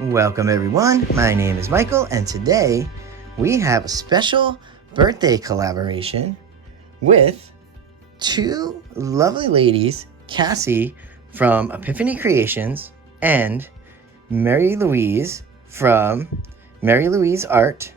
Welcome everyone, my name is Michael and today we have a special birthday collaboration with two lovely ladies, Cassie from Epiphany Creations and Marie-Louise from Marie-Louise Art.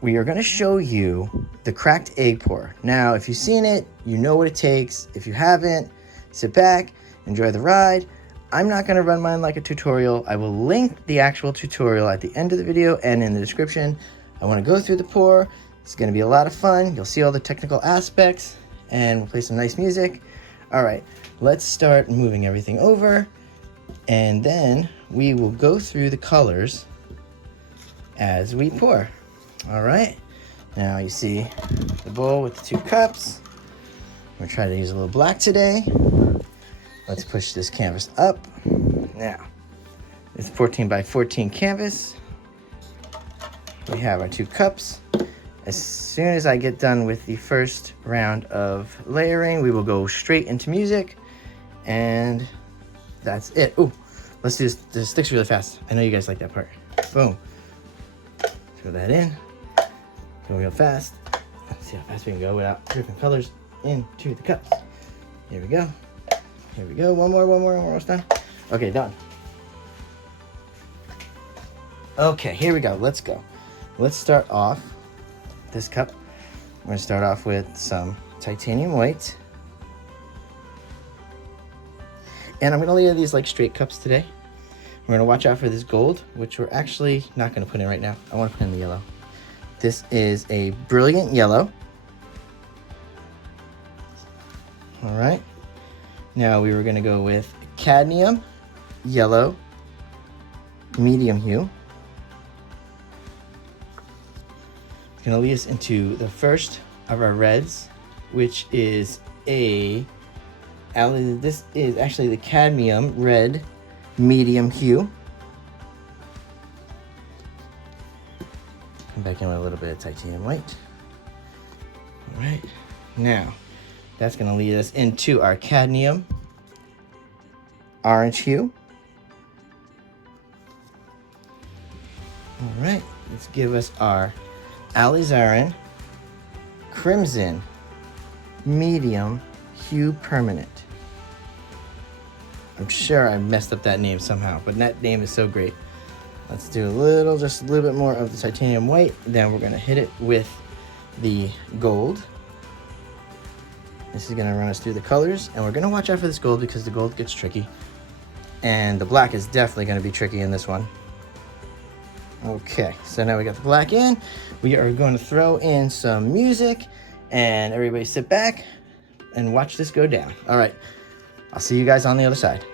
We are going to show you the cracked egg pour. Now, if you've seen it, you know what it takes. If you haven't, sit back, enjoy the ride. I'm not going to run mine like a tutorial. I will link the actual tutorial at the end of the video and in the description. I want to go through the pour. It's going to be a lot of fun. You'll see all the technical aspects and we'll play some nice music. All right, let's start moving everything over and then we will go through the colors as we pour. All right, now you see the bowl with the 2 cups. I'm gonna try to use a little black today. Let's push this canvas up. Now, it's 14 by 14 canvas. We have our 2 cups. As soon as I get done with the first round of layering, we will go straight into music, and that's it. Oh, let's do this. This sticks really fast. I know you guys like that part. Boom. Throw that in. Go real fast. Let's see how fast we can go without dripping colors into the cups. Here we go. Here we go. One more, almost done. Okay, done. Okay, here we go. Let's go. Let's start off this cup. We're going to start off with some titanium white. And I'm going to layer these like straight cups today. We're going to watch out for this gold, which we're actually not going to put in right now. I want to put in the yellow. This is a brilliant yellow. All right. Now we were going to go with cadmium yellow, medium hue. It's going to lead us into the first of our reds, which is this is actually the cadmium red medium hue. Come back in with a little bit of titanium white. All right, now that's going to lead us into our cadmium orange hue. All right, let's give us our alizarin crimson medium hue permanent. I'm sure I messed up that name somehow, but that name is so great. Let's do just a little bit more of the titanium white. Then we're going to hit it with the gold. This is going to run us through the colors, and we're going to watch out for this gold because the gold gets tricky. And the black is definitely going to be tricky in this one. Okay, so now we got the black in. We are going to throw in some music, and everybody sit back and watch this go down. All right, I'll see you guys on the other side.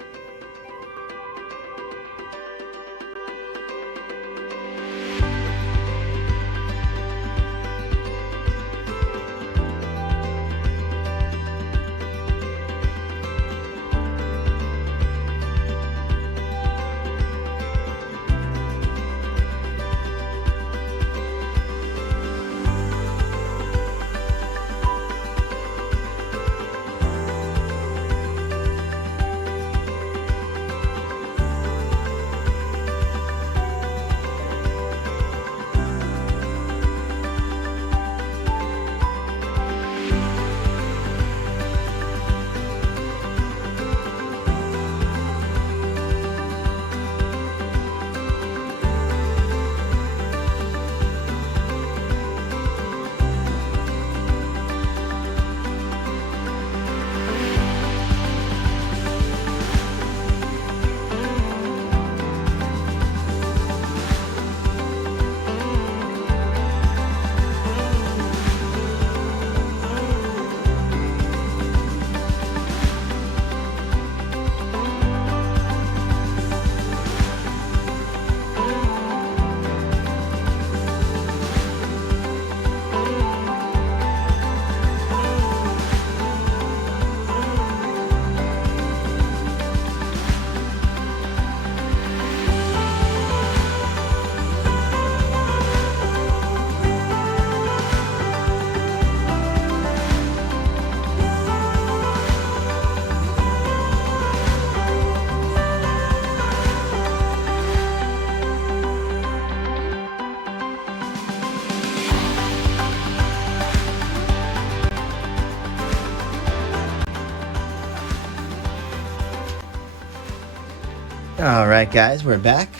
All right, guys, we're back.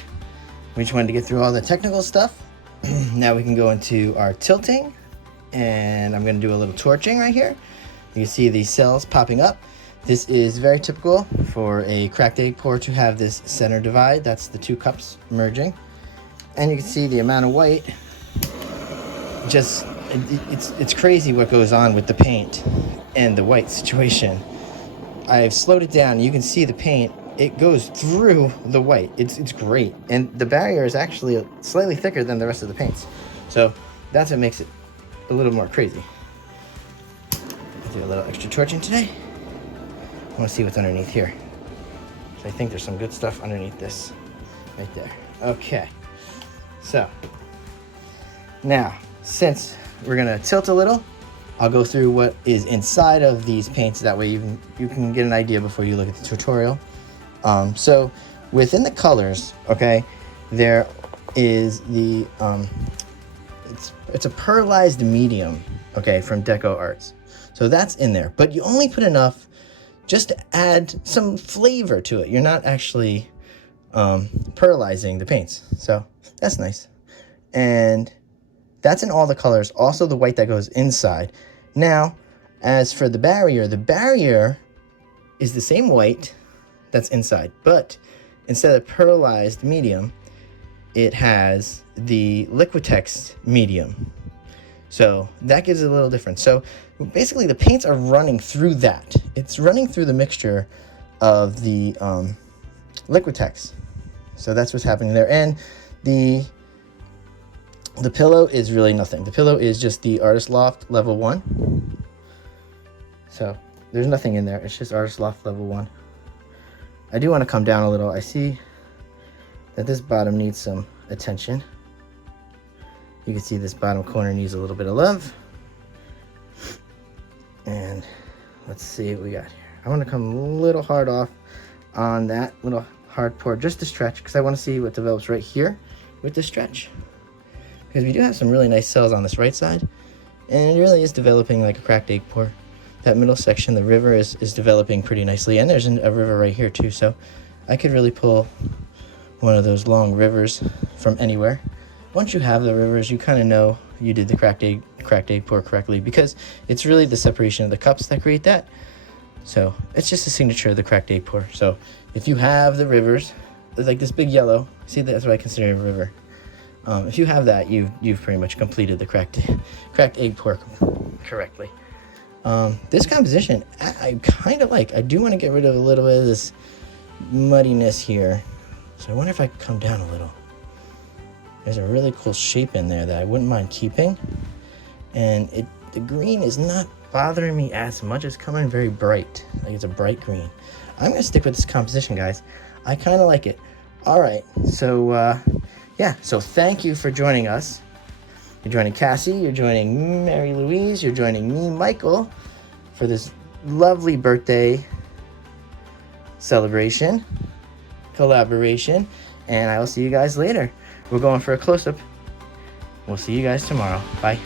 We just wanted to get through all the technical stuff. Now we can go into our tilting, and I'm going to do a little torching right here. You can see these cells popping up. This is very typical for a cracked egg pour to have this center divide. That's the two cups merging. And you can see the amount of white. It's crazy what goes on with the paint and the white situation. I've slowed it down. You can see the paint. It goes through the white. It's great. And the barrier is actually slightly thicker than the rest of the paints. So that's what makes it a little more crazy. I'll do a little extra torching today. I want to see what's underneath here. So I think there's some good stuff underneath this right there. Okay. So now, since we're gonna tilt a little, I'll go through what is inside of these paints. That way you can get an idea before you look at the tutorial. So within the colors, okay, there is the it's a pearlized medium, okay, from Deco Arts. So that's in there, but you only put enough just to add some flavor to it. You're not actually pearlizing the paints, so that's nice. And that's in all the colors, also the white that goes inside. Now, as for the barrier is the same white that's inside, but instead of pearlized medium, it has the Liquitex medium. So that gives it a little difference. So basically the paints are running through that. It's running through the mixture of the Liquitex. So that's what's happening there. And the pillow is really nothing. The pillow is just the Artist Loft level 1. So there's nothing in there. It's just Artist Loft level 1. I do want to come down a little. I see that this bottom needs some attention. You can see this bottom corner needs a little bit of love. And let's see what we got here. I want to come a little hard off on that little hard pour just to stretch, because I want to see what develops right here with the stretch. Because we do have some really nice cells on this right side, and it really is developing like a cracked egg pour. That middle section, the river is developing pretty nicely, and there's a river right here too, so I could really pull one of those long rivers from anywhere. Once you have the rivers, you kind of know you did the cracked egg pour correctly, because it's really the separation of the cups that create that. So it's just a signature of the cracked egg pour. So if you have the rivers, like this big yellow, see, that's what I consider a river. If you have that, you've pretty much completed the cracked egg pour correctly. This composition, I kind of like. I do want to get rid of a little bit of this muddiness here. So I wonder if I could come down a little. There's a really cool shape in there that I wouldn't mind keeping. And the green is not bothering me as much. It's coming very bright. Like it's a bright green. I'm going to stick with this composition, guys. I kind of like it. All right. So, yeah. So thank you for joining us. You're joining Cassie. You're joining Marie-Louise. You're joining me, Michael, for this lovely birthday celebration, collaboration. And I will see you guys later. We're going for a close-up. We'll see you guys tomorrow. Bye.